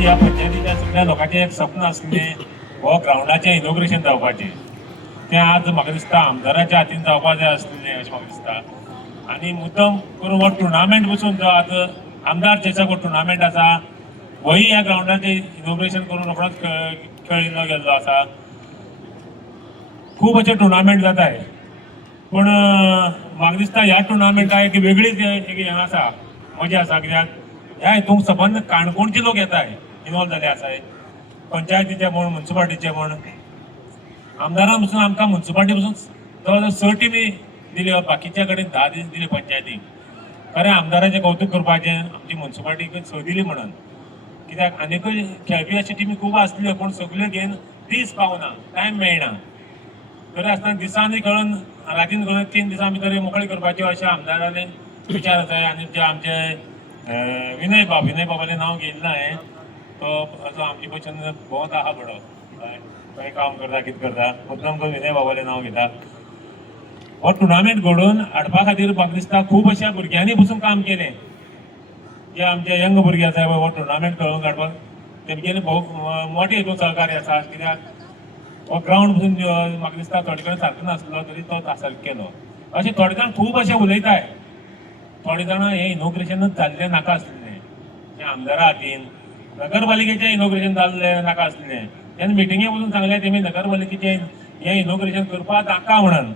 की ह्या पंचायतीच्या सगळ्या लोकांचें एक सपन आसलें हो ग्रावंडाचें इनॉग्रेशन जावपाचें. तें आज म्हाका दिसता आमदाराच्या हातीन जावपाक जाय आसलें अशें म्हाका दिसता. आनी मुद्दम करून हो टुर्नामेंट पसून जो आतां आमदार चषक हो टुर्नामेंट आसा होय ह्या ग्रावंडाचें इनॉग्रेशन करून रोखडोच खेळिल्लो गेल्लो आसा. खूब अशे टुर्नामेंट जाताय पूण म्हाका दिसता ह्या टुर्नामेंटाक एक वेगळीच एक हें आसा, मजा आसा. कित्याक ह्या हितूंक सबंद काणकोणचे लोक येताय, इनवॉल्व जाले आसाय. पंचायतीचे म्हण, म्युन्सिपाल्टीचे म्हण, आमदारां पसून आमकां म्युन्सिपाल्टी पसून जवळ जवळ 6 टिमी दिल्यो, बाकीच्या कडेन 10 दीस दिले पंचायतीक. खरें आमदाराचें कौतुक करपाचें, आमची म्युन्सिपाल्टीक 6 दिली म्हणून. कित्याक आनीकूय खेळपी अशी टिमी खूब आसल्यो पूण सगल्यो घेवन दीस पावना, टायम मेळना. तरी आसतना दिसांनी खेळून रातीन खेळून 3 दिसां भितर मोकळी करपाच्यो अशें आमदारांनी विचार आसाय. आनी जे आमचे विनय बाबालें नांव घेयल्लें हांवें, तो असो आमचे भशेन भोंवता आहा बरो, खंय काम करता कितें करता, मुद्दम करून विनय बाबालें नांव घेता. हो टुर्नामेंट घडोवन हाडपा खातीर म्हाका दिसता खूब अशा भुरग्यांनी पसून काम केलें. जे आमचे यंग भुरगे आसा हो टुर्नामेंट खेळून काडपाक तेमगेले भोव मोठे हितून सहकार्य आसा. कित्याक हो ग्रावंड पसून म्हाका दिसता थोडे कडेन सारको नासलो तरी तो सारको केलो. अशें थोडे जाण खूब अशें उलयताय. थोडे जाणां हें इनॉग्रेशनूच जाल्लें नाका आसलें, तें आमदारा हातीन. नगरपालिकेचें इनॉग्रेशन जाल्लें नाका आसलें. तेन्ना मिटिंगे पसून सांगलें तेमी नगरपालिकेचें हें इनॉग्रेशन करपा नाका म्हणून.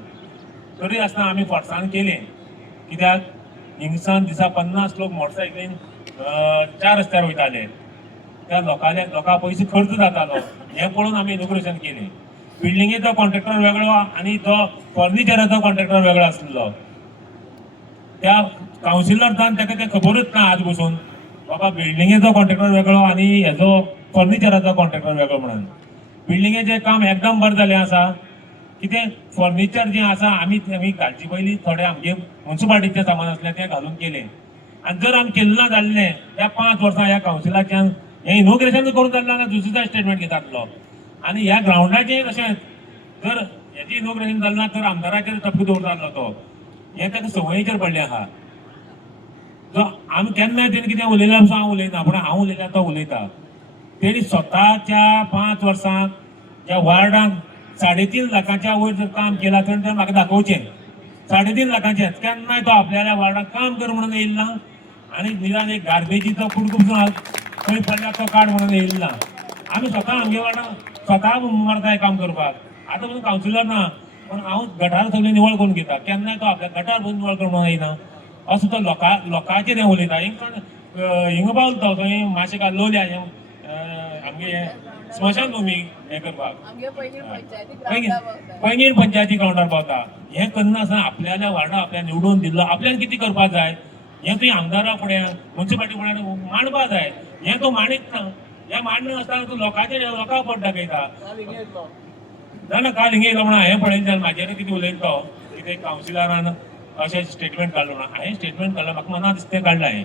तरी आसतना आमी फोर्सान केलें. कित्याक हिंगसान दिसा 50 लोक मोटरसायकलीन 4 रस्त्यार वयताले. त्या लोकां पयसो खर्च जातालो. हें पळोवन आमी इनॉग्रेशन केलें. बिल्डिंगेचो कॉन्ट्रॅक्टर वेगळो आनी तो फर्निचराचो कॉन्ट्रॅक्टर वेगळो आसलो. त्या कावन्सिलर जावन ताका तें खबरूच ना आज पसून बाबा बिल्डिंगेचो कॉन्ट्रॅक्टर वेगळो आनी हेजो फर्निचराचो कॉन्ट्रॅक्टर वेगळो म्हणून. बिल्डिंगेचें काम एकदम बरें जालें आसा. कितें फर्निचर जें आसा आमी घालचे पयलीं थोडें आमगे म्युन्सिपाल्टीचें सामान आसलें तें घालून केलें. आनी जर आमी केलें ना जाल्लें ह्या 5 वर्सां ह्या कावन्सिलाच्यान हें इनॉग्रेशन करून जाल्लें ना दुसरे स्टेटमेंट घेतालो. आनी ह्या ग्रावंडाचें तशेंच जर हेचें इनॉग्रेशन जालें ना तर आमदाराचेर टपको दवरतालो तो. हें ताका संवयेचेर पडलें आहा. जो आमी केन्नाय तेणी कितें उलयल्यार पसून हांव उलयना, पूण हांव उलयल्यार तो उलयता. तेणी स्वताच्या 5 वर्सांक ह्या वार्डाक 3.5 लाखाच्या वयर जर काम केलां तर म्हाका दाखोवचें. 3.5 लाखाचें केन्नाय तो आपल्या वार्डाक काम कर म्हणून येयला ना. आनी निदान एक गार्बेजीचो कुडको पसून खंय पडल्यार तो काड म्हणून येयला ना. आमी स्वता आमगे वार्डाक स्वता मारताय काम करपाक. आतां पसून कावन्सिलर ना पूण हांव गटार सगळें निवळ करून घेता. केन्नाय तो आपल्या गटार पसून निवळ करून म्हणून येयना. असो तो लोकांचेर हें उलयता. हिंगा पावलो तो थंय मातशें का लोलया आमगे स्मशान भुमी हें करपाक पैंगीण पंचायती ग्रावंडार पावता. हें करनासतना आपल्याल्या वार्डाक आपल्या निवडून दिल्लो आपल्यान कितें करपाक जाय हें तुवें आमदारा फुड्यान म्युन्सिपाल्टी फुड्यान मांडपा जाय. हें तूं मांडीत ना. हें मांडना आसतना तूं लोकांक पोट दाखयता. ना काल हिंगा येयलो म्हणून हांवें पळयलें म्हाजेर कितें उलयता तो कितें कावन्सिलरान अशें स्टेटमेंट काडलो म्हणून. हांवें स्टेटमेंट काडलो म्हाका मना दिसता तें काडलें हांवें.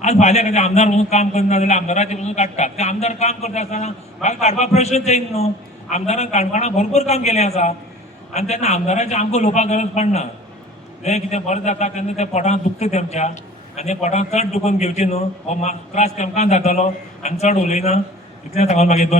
आज फाल्यां कितें आमदार पसून काम करना जाल्यार आमदाराचे पसून काडटा. ते आमदार काम करता आसतना म्हाका काडपाक प्रश्नच येयना न्हू. आमदारान काणकोणाक भरपूर काम केलें आसा आनी तेन्ना आमदाराचें आमकां उलोवपाक गरज पडना. जें कितें बरें जाता तेन्ना तें पोटांत दुखता तेमच्या आनी पोटांत चड दुखोवन घेवचें न्हू. हो त्रास तेमकां जातालो आनी चड उलयना. इतलें सांगून म्हागे 2